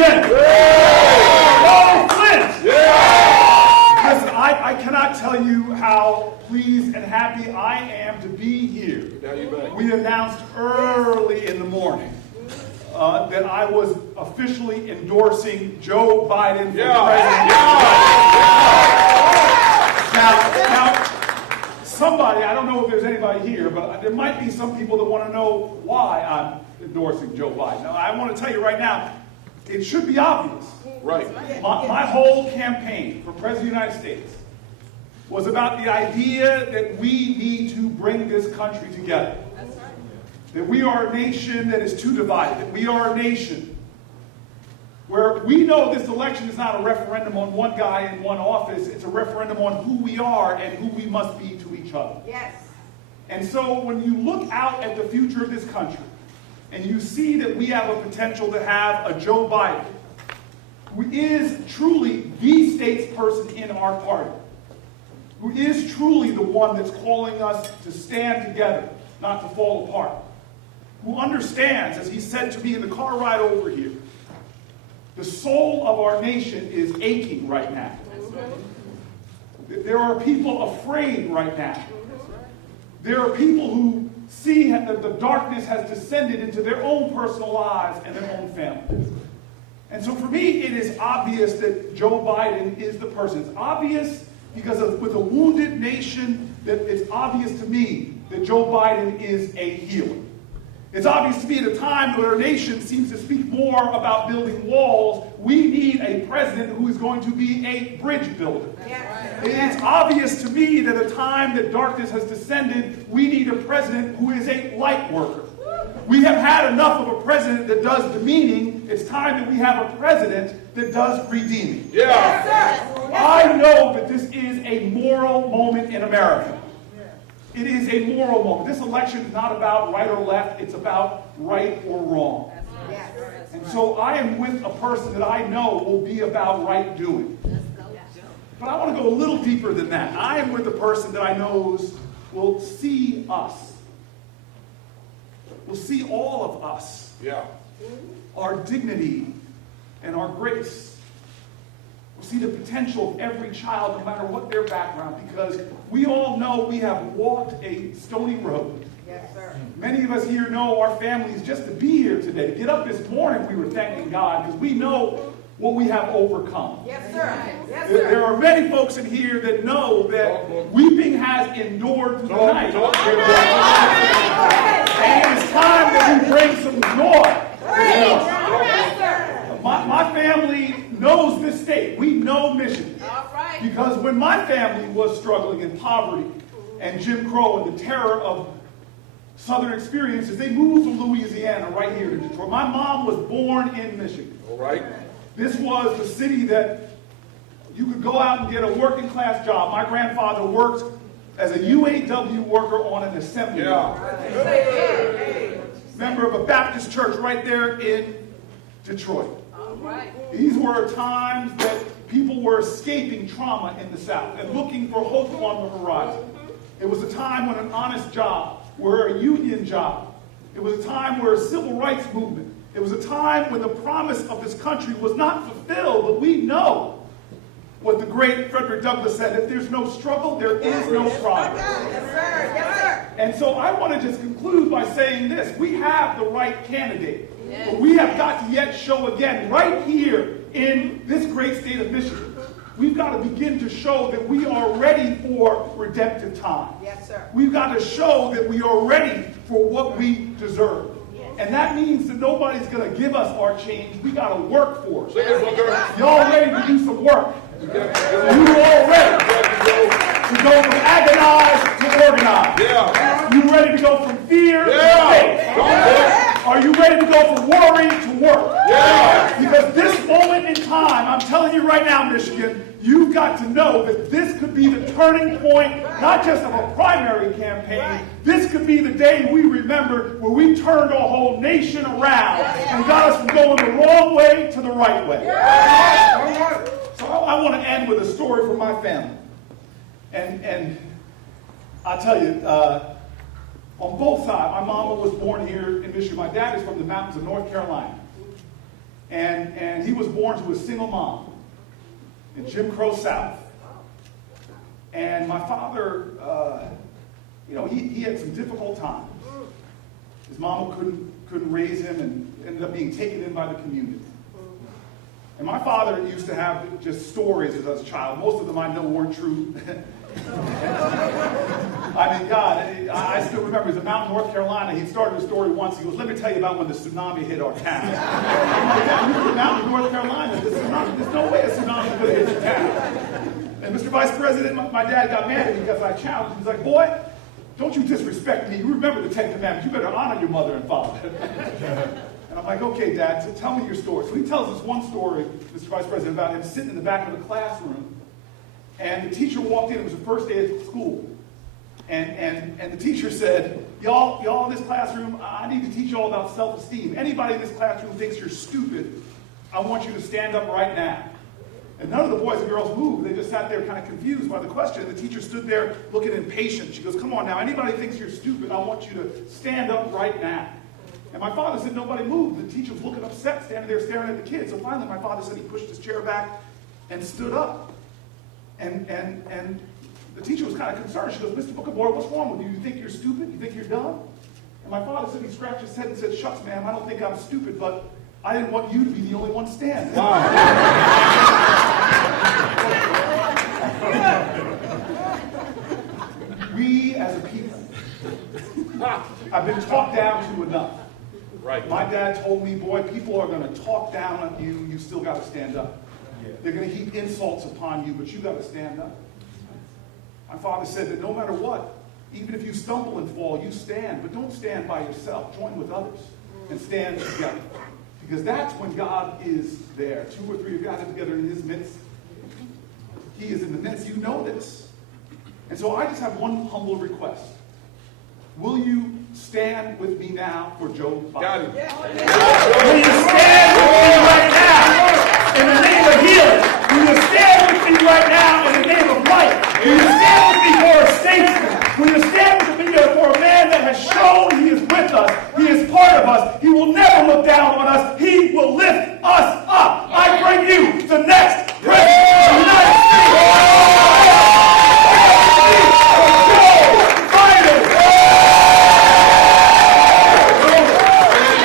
Michigan. Go Flint. Listen, I cannot tell you how pleased and happy I am to be here. We announced early in the morning that I was officially endorsing Joe Biden for president. Now, somebody, I don't know if there's anybody here, but there might be some people that want to know why I'm endorsing Joe Biden. Now, I want to tell you right now, it should be obvious. Right. My whole campaign for President of the United States was about the idea that we need to bring this country together. That's right. That we are a nation that is too divided. That we are a nation where we know this election is not a referendum on one guy in one office. It's a referendum on who we are and who we must be to each other. Yes. And so when you look out at the future of this country and you see that we have a potential to have a Joe Biden who is truly the statesperson in our party, who is truly the one that's calling us to stand together, not to fall apart, who understands, as he said to me in the car ride over here, the soul of our nation is aching right now. There are people afraid right now. There are people who see that the darkness has descended into their own personal lives and their own families. And so for me, it is obvious that Joe Biden is the person. It's obvious because with a wounded nation, that it's obvious to me that Joe Biden is a healer. It's obvious to me at a time where our nation seems to speak more about building walls, we need a president who is going to be a bridge builder. Yes. It's obvious to me that at a time that darkness has descended, we need a president who is a light worker. We have had enough of a president that does demeaning. It's time that we have a president that does redeeming. Yes, sir. I know that this is a moral moment in America. It is a moral moment. This election is not about right or left. It's about right or wrong. Yes. And so I am with a person that I know will be about right doing. But I want to go a little deeper than that. I am with a person that I know will see us. Will see all of us. Yeah. Our dignity and our grace. We'll see the potential of every child, no matter what their background, because we all know we have walked a stony road. Yes, sir. Many of us here know our families just to be here today. To get up this morning, we were thanking God because we know what we have overcome. Yes, sir. Yes, There sir. are many folks in here that know that weeping has endured through the night. And it's time that we bring some joy. Yes, sir. My family knows this state. We know Michigan. All right. Because when my family was struggling in poverty and Jim Crow and the terror of Southern experiences, they moved from Louisiana right here to Detroit. My mom was born in Michigan. All right. This was the city that you could go out and get a working class job. My grandfather worked as a UAW worker on an assembly line. Member of a Baptist church right there in Detroit. All right. These were times that people were escaping trauma in the South and looking for hope on the horizon. It was a time when an honest job, where a union job. It was a time where a civil rights movement. It was a time when the promise of this country was not fulfilled, but we know what the great Frederick Douglass said: if there's no struggle, there is no progress. Yes, sir. Yes, sir. And so I want to just conclude by saying this. We have the right candidate. But we have got to yet show again, right here in this great state of Michigan, we've got to begin to show that we are ready for redemptive time. Yes, sir. We've got to show that we are ready for what we deserve. And that means that nobody's going to give us our change. We got to work for it. Say it, Booker. Y'all ready to do some work? You all ready to go from agonized to organized? Yeah. You ready to go from fear to faith? Yeah. Are you ready to go from worry to work? Yeah. Because this moment in time, I'm telling you right now, Michigan, you've got to know that this could be the turning point, not just of a primary campaign. This could be the day we remember where we turned our whole nation around and got us from going the wrong way to the right way. So I want to end with a story from my family. And I'll tell you, on both sides, my mama was born here in Michigan. My dad is from the mountains of North Carolina. And he was born to a single mom in Jim Crow South. And my father, he had some difficult times. His mama couldn't raise him and ended up being taken in by the community. And my father used to have just stories as a child. Most of them I know weren't true. I mean, God, I still remember, he was in Mountain, North Carolina. He started a story once. He goes, let me tell you about when the tsunami hit our town. I'm like, Dad, you were in Mountain, North Carolina. There's no way a tsunami could have hit your town. And Mr. Vice President, my dad got mad at me because I challenged him. He's like, boy, don't you disrespect me. You remember the Ten Commandments. You better honor your mother and father. And I'm like, okay, Dad, so tell me your story. So he tells us one story, Mr. Vice President, about him sitting in the back of the classroom. And the teacher walked in. It was the first day of school. And the teacher said, y'all in this classroom, I need to teach you all about self-esteem. Anybody in this classroom thinks you're stupid, I want you to stand up right now. And none of the boys and girls moved. They just sat there kind of confused by the question. The teacher stood there looking impatient. She goes, come on now, anybody thinks you're stupid, I want you to stand up right now. And my father said nobody moved. The teacher was looking upset, standing there staring at the kids. So finally my father said he pushed his chair back and stood up. And the teacher was kind of concerned. She goes, Mr. Booker, boy, what's wrong with you? You think you're stupid? You think you're dumb? And my father said, he scratched his head and said, shucks, ma'am, I don't think I'm stupid, but I didn't want you to be the only one standing. Wow. We as a people have been talked down to enough. Right. My dad told me, boy, people are going to talk down on you. You still got to stand up. Yeah. They're going to heap insults upon you, but you got to stand up. My father said that no matter what, even if you stumble and fall, you stand. But don't stand by yourself. Join with others and stand together. Because that's when God is there. 2 or 3 are gathered together in his midst. He is in the midst. You know this. And so I just have one humble request. Will you stand with me now for Joe Biden? Will you stand with me right now in the name of healing? Will you stand with me right now in the name of life? Will you stand with me for a statesman? Will you stand with me for a man that has shown he is with us? He is part of us. He will never look down on us. He